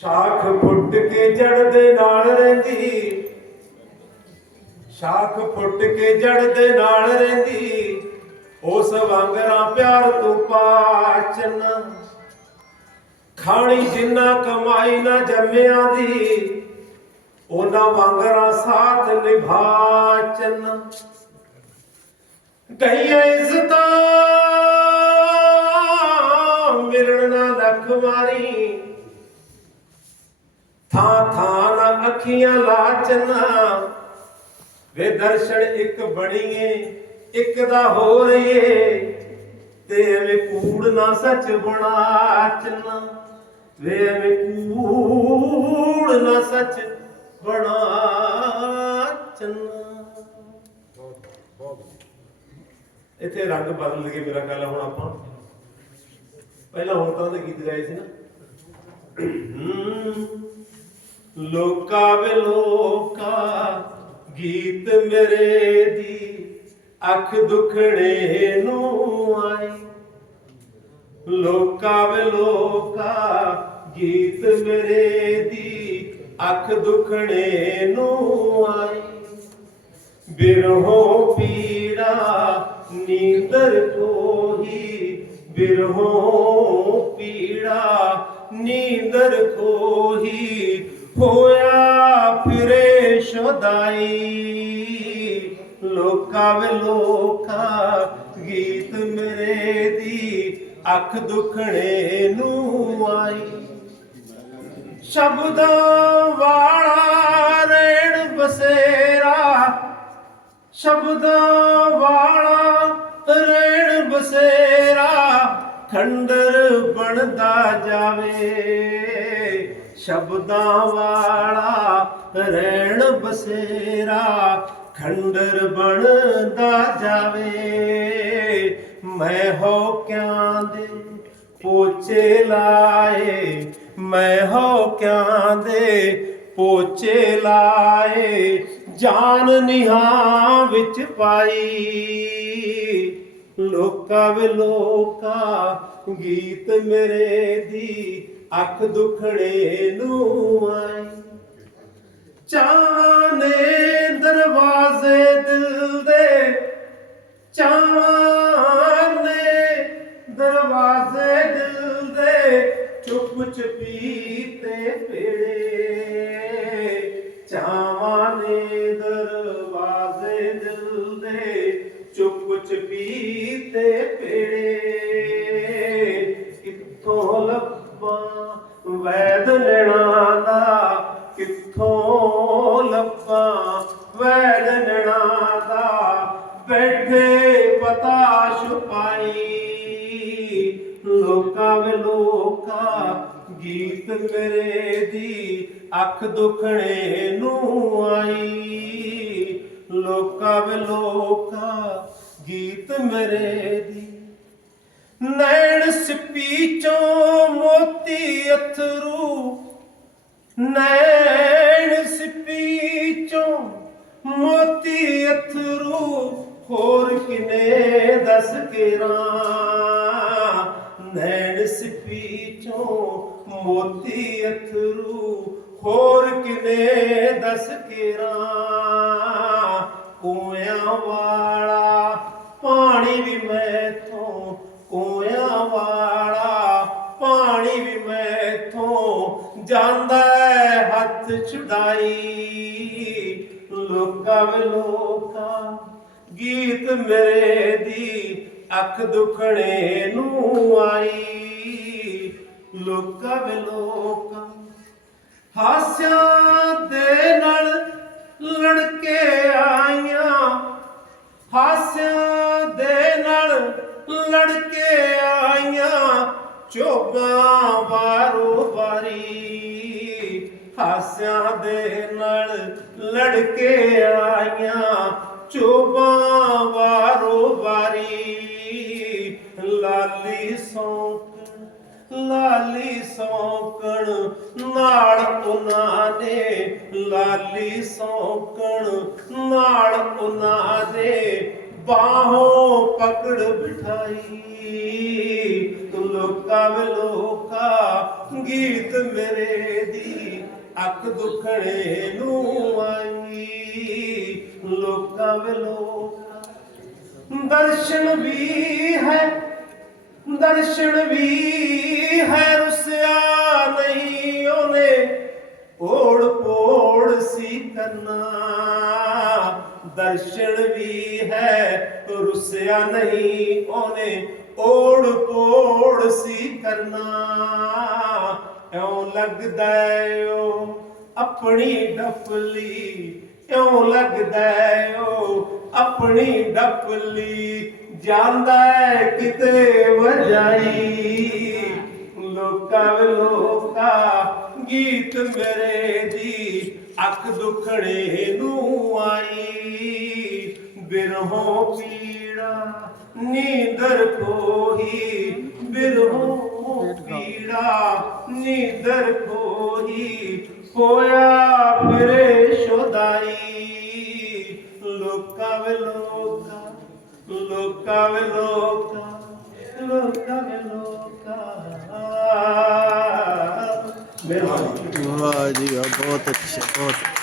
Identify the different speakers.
Speaker 1: ਸ਼ਾਖ ਫੁੱਟ ਕੇ ਜੜ ਦੇ ਨਾਲ ਰਹਿੰਦੀ। ਸ਼ਾਖ ਫੁੱਟ ਕੇ ਜੜ ਦੇ ਨਾਲ ਰਹਿੰਦੀ। ਉਸ ਵਾਂਗਰਾਂ ਪਿਆਰ ਤੂੰ ਪਾਚਨ ਖਾਣੀ ਜਿੰਨਾ ਕਮਾਈ ਨਾ ਜੰਮਿਆਂ ਦੀ, ਉਹਨਾਂ ਵਾਂਗਰਾਂ ਸਾਥ ਨਿਭਾਚਨ ਗਈਆਂ ਇੱਜ਼ਤਾਂ, ਮਿਲਣ ਨਾ ਲੱਖ ਵਾਰੀ। ਥਾਂ ਥਾਂ ਨਾ ਅੱਖੀਆਂ ਲਾਚਨਾ ਵੇ ਦਰਸ਼ਨ ਇੱਕ ਬਣੀਏ, ਇੱਕ ਦਾ ਹੋ ਰਹੀਏ ਤੇ ਐਵੇਂ ਕੂੜ ਨਾ ਸੱਚ ਬਣਾਚਨਾ ਵੇ ਐਵੇਂ ਕੂੜ ਨਾ ਸੱਚ ਬਣਾਚਨਾ ਇੱਥੇ ਰੰਗ ਬਦਲ ਕੇ ਮੇਰਾ ਗੱਲ ਹੁਣ ਆਪਾਂ। ਪਹਿਲਾਂ ਹੋਰ ਤਰ੍ਹਾਂ ਦੇ ਗੀਤ ਗਾਏ ਸੀ ਨਾ। ਲੋਕਾ ਵੇ ਗੀਤ ਮੇਰੇ ਦੀ ਅੱਖ ਦੁਖੜੇ ਨੂੰ ਆਈ। ਲੋਕਾ ਵੇ ਗੀਤ ਮੇਰੇ ਦੀ ਅੱਖ ਦੁਖੜੇ ਨੂੰ ਆਈ। ਬਿਰਹੋ ਪੀੜਾ, ਨੀਂਦਰ ਕੋਹੀ ਬਿਰਹੋ ਪੀੜਾ, ਨੀਂਦਰ ਕੋਹੀ ਹੋਇਆ ਫਿਰੇ ਸ਼ਦਾਈ ਲੋਕਾਂ ਵੇ ਲੋਕਾ, ਗੀਤ ਮੇਰੇ ਦੀ ਅੱਖ ਦੁਖਣੇ ਨੂੰ ਆਈ। ਸ਼ਬਦਾਂ ਵਾਲਾ ਰੇਣ ਬਸੇਰਾ। ਸ਼ਬਦਾਂ ਵਾਲਾ ਰੇਣ ਬਸੇਰਾ। ਖੰਡਰ ਬਣਦਾ ਜਾਵੇ। ਸ਼ਬਦਾਂ ਵਾਲਾ ਰਹਿਣ ਬਸੇਰਾ, ਖੰਡਰ ਬਣਦਾ ਜਾਵੇ। ਮੈਂ ਹੋ ਕਿਆਂ ਦੇ ਪੋਚੇ ਲਾਏ, ਮੈਂ ਹੋ ਕਿਆਂ ਦੇ ਪੋਚੇ ਲਾਏ, ਜਾਨ ਨਿਹਾਂ ਵਿੱਚ ਪਾਈ। ਲੋਕਾਂ ਵੇ ਲੋਕਾਂ, ਗੀਤ ਮੇਰੇ ਦੀ ਅੱਖ ਦੁਖੜੇ ਨੂੰ ਆਈ। ਚਾਨੇ ਦਰਵਾਜ਼ੇ ਦਿਲ ਦੇ। ਚਾਨੇ ਦਰਵਾਜ਼ੇ ਦਿਲ ਦੇ। ਚੁੱਪ ਚਪੀਤੇ ਪੇੜੇ ਚਾਵਾਂ ਨੇ ਦਰਵਾਜ਼ੇ ਦਿਲ ਦੇ। ਚੁੱਪ ਚਪੀਤੇ ਪੇੜੇ ਕਿੱਥੋਂ ਲੱਭਾਂ ਪਾਈ। ਲੋਕਾਂ ਵੇ ਲੋਕਾਂ, ਗੀਤ ਮੇਰੇ ਦੀ ਅੱਖ ਦੁਖਣੇ ਨੂੰ ਆਈ। ਲੋਕਾਂ ਵੇ ਲੋਕਾਂ, ਗੀਤ ਮੇਰੇ ਦੀ। ਨੈਣ ਸਿੱਪੀ ਚੋਂ ਮੋਤੀ ਅਥਰੂ। ਨੈਣ ਸਿੱਪੀ ਚੋਂ ਮੋਤੀ ਅਥਰੂ। ਹੋਰ ਕਿਨੇ ਦੱਸ ਕੇਰਾਂ। ਨੈਣ ਸਿੱਪੀ ਚੋਂ ਮੋਤੀ ਅਥਰੂ, ਹੋਰ ਕਿਨੇ ਦੱਸ ਕੇਰਾਂ। ਕੋਇਆਂ ਵਾਲਾ, ਪਾਣੀ ਵੀ ਮੈਥੋਂ ਕੋਇਆਂ ਵਾਲਾ, ਪਾਣੀ ਵੀ ਮੈਂ ਤੋਂ ਜਾਂਦਾ ਹੱਥ ਛੁਡਾਈ। ਲੋਕਾਂ ਵੇ ਗੀਤ ਮੇਰੇ ਦੀ ਅੱਖ ਦੁਖਣੇ ਨੂੰ ਆਈ। ਲੋਕਾਂ ਵੇ ਹਾਸਿਆਂ ਦੇ ਨਾਲ ਲੜਕੇ ਆਈਆਂ। ਹਾਸਿਆਂ ਦੇ ਨਾਲ ਲੜਕੇ ਆਈਆਂ। ਚੋਬਾਂ ਵਾਰੋ ਵਾਰੀ ਹਾਸਿਆਂ ਦੇ ਨਾਲ ਲੜਕੇ ਆਈਆਂ। ਚੋਬਾਂ ਵਾਰੋ ਵਾਰੀ ਲਾਲੀ ਸੌਂਕ ਲਾਲੀ ਸੌਕਣ, ਨਾਲ ਉਹਨਾਂ ਨੇ ਲਾਲੀ ਸੌਂਕਣ, ਨਾਲ ਉਹਨਾਂ ਦੇ। ਬਾਹੋਂ ਪਕੜ ਬਿਠਾਈ। ਲੋਕਾ ਵੇ ਲੋਕਾ ਗੀਤ ਮੇਰੇ ਦੀ। ਅੱਖ ਦੁਖੜੇ ਨੂੰ ਆਈ। ਦਰਸ਼ਨ ਵੀ ਹੈ, ਦਰਸ਼ਨ ਵੀ ਹੈ, ਰੁਸਿਆ ਨਹੀਂ ਉਹਨੇ। ਓੜ ਪੋੜ ਸੀ ਕਰਨਾ ਦਰਸ਼ਨ ਵੀ ਹੈ, ਰੁਸਿਆ ਨਹੀਂ ਉਹਨੇ। ਓੜ ਪੋੜ ਸੀ ਕਰਨਾ ਇਉਂ ਲੱਗਦਾ ਓ ਆਪਣੀ ਡਫਲੀ, ਇਉਂ ਲੱਗਦਾ ਓ ਆਪਣੀ ਡਫਲੀ ਜਾਂਦਾ ਏ ਕਿਤੇ ਵਜਾਈ। ਲੋਕਾਂ ਵੇ ਗੀਤ ਮੇਰੇ ਦੀ ਅੱਖ ਦੁਖੜੇ ਨੂੰ ਆਈ। ਬਿਰਹੋਂ ਪੀੜਾ, ਨੀਂਦਰ ਕੋਈ ਬਿਰਹੋਂ ਪੀੜਾ, ਨੀਂਦਰ ਕੋਈ ਹੋਇਆ ਫਿਰੇ ਸ਼ੋਦਾਈ ਲੋਕਾਂ ਵੇ ਲੋਕਾ ਲੋਕਾਂ ਵੇ ਲੋਕਾ
Speaker 2: ਵਾਹ ਜੀ ਬਹੁਤ ਅੱਛਾ ਬਹੁਤ